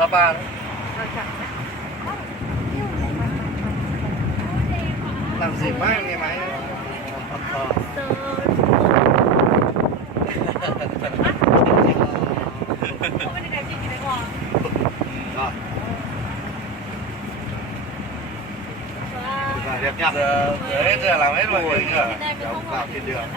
Sapa đấy. Làm gì mai nghe máy. Rồi. Đẹp nhá. Giờ hết giờ làm hết mọi người nữa. Đóng vào trên đường.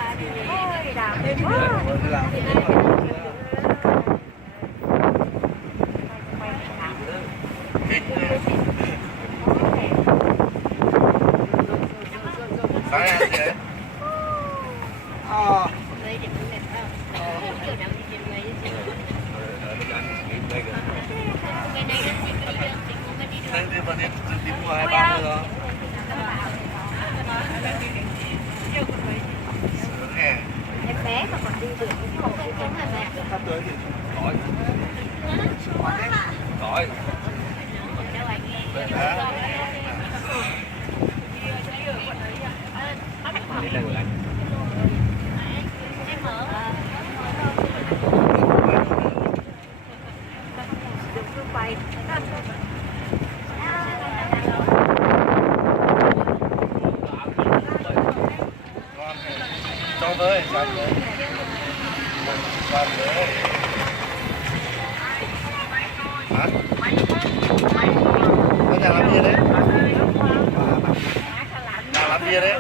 Sáng ăn gì đấy? Đây mà đi mua 2-3 nữa. Sướng nè. Em bé mà còn đi được cũng không phải cứng hả mẹ? Sắp tới thì khỏi. Khỏi. Cho với, cho với. Cho với. Hả? Ở nhà làm gì đấy? Nhà làm gì đấy?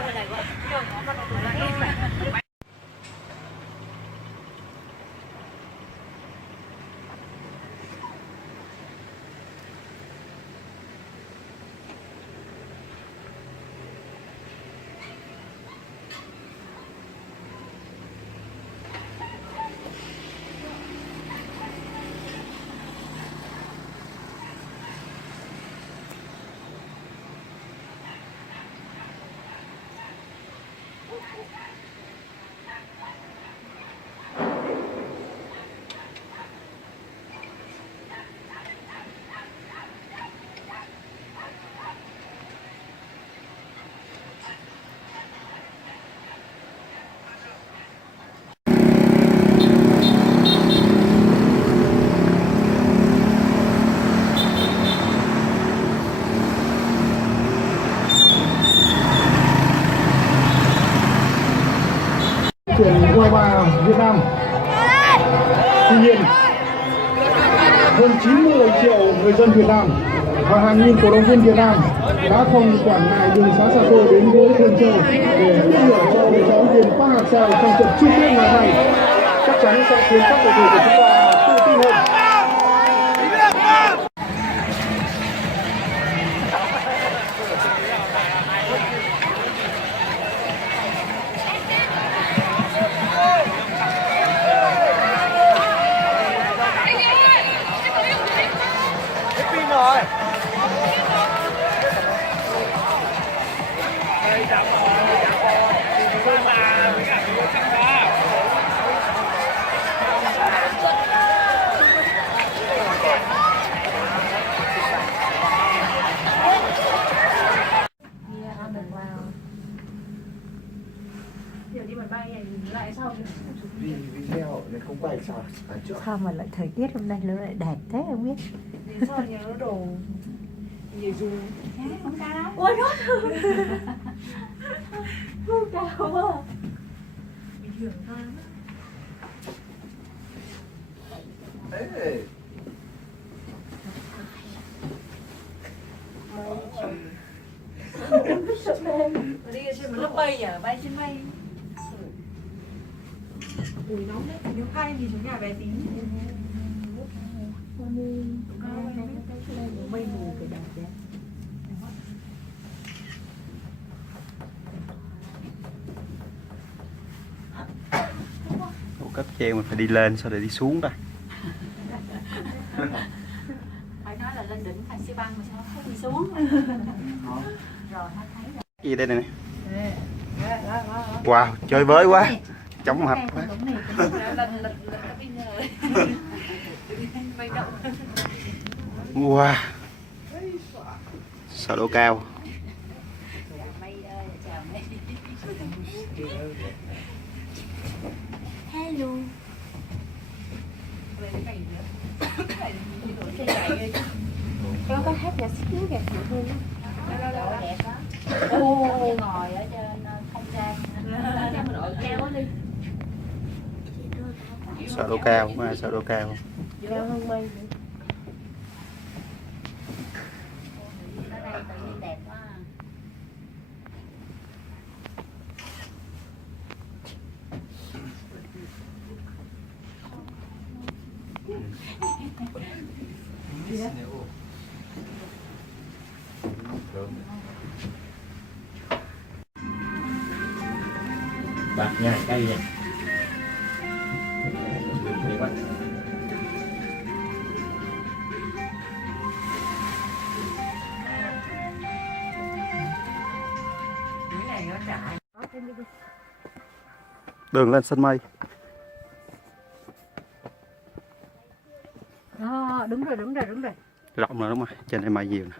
Tuyển U23 Việt Nam. Tuy nhiên, hơn 90 triệu người dân Việt Nam và hàng nghìn cổ động viên Việt Nam đã không quản ngại đường xá xa xôi đến với Thường Châu để ủng hộ cho đội bóng viên Park Hang-seo trong trận chung kết ngày này. Chắc chắn sẽ khiến các cầu thủ của chúng ta tự tin hơn. Video này không quay sao trước. Sao mà lại thời tiết hôm nay nó lại đẹp thế không biết. Vì sao nhà nó đổ nhiều dù. Không cao đâu. Ôi nó không cao quá. Bình thường thôi. Đấy. Đi trên một lớp bay nhỉ, bay trên mây. Ui nóng đấy, nếu khai thì chúng nhà bé tí. Mây mù cái đẹp đấy. Ủa, cấp treo mình phải đi lên sao để đi xuống ta? Phải nói là lên đỉnh phải xi băng mà sao không đi xuống. Rồi nó thấy rồi. Gì đây này? Wow, chơi với quá. Chóng mặt quá. Wow. Sao độ cao. Hello. Em có hát nhạc xíu kìa, dễ thương lắm. Trời đẹp đó. Ngồi ở trên không gian. Cho mình đội cao đi. Sợ độ cao, không ai sợ độ cao không? Cao hơn mây. Ở đây tự nhiên đẹp quá. Bạc nha, cây nha. Đẹp quá. Cái này nó Trải. Đường lên sân mây. Đúng rồi. Rộng rồi đúng không? Trên đây mây nhiều nè.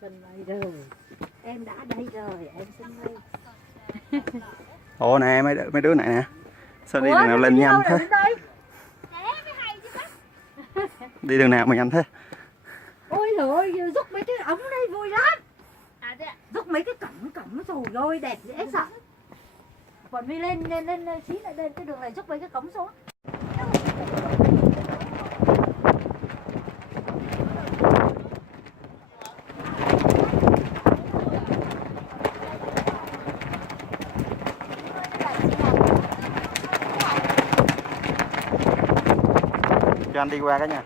Sân mây rồi. Em đã đây rồi, em sân mây. Ồ nè, mấy đứa này nè. Sao đi đường nào lên nhanh thế? Đi đường nào mà nhanh thế? Ôi trời ơi, rút mấy cái ống đây vui lắm. Rút mấy cái cổng rồi ôi đẹp dễ sợ. Còn đi lên xí lại lên cái đường này rút mấy cái cổng xuống. Cho anh đi qua cái nha.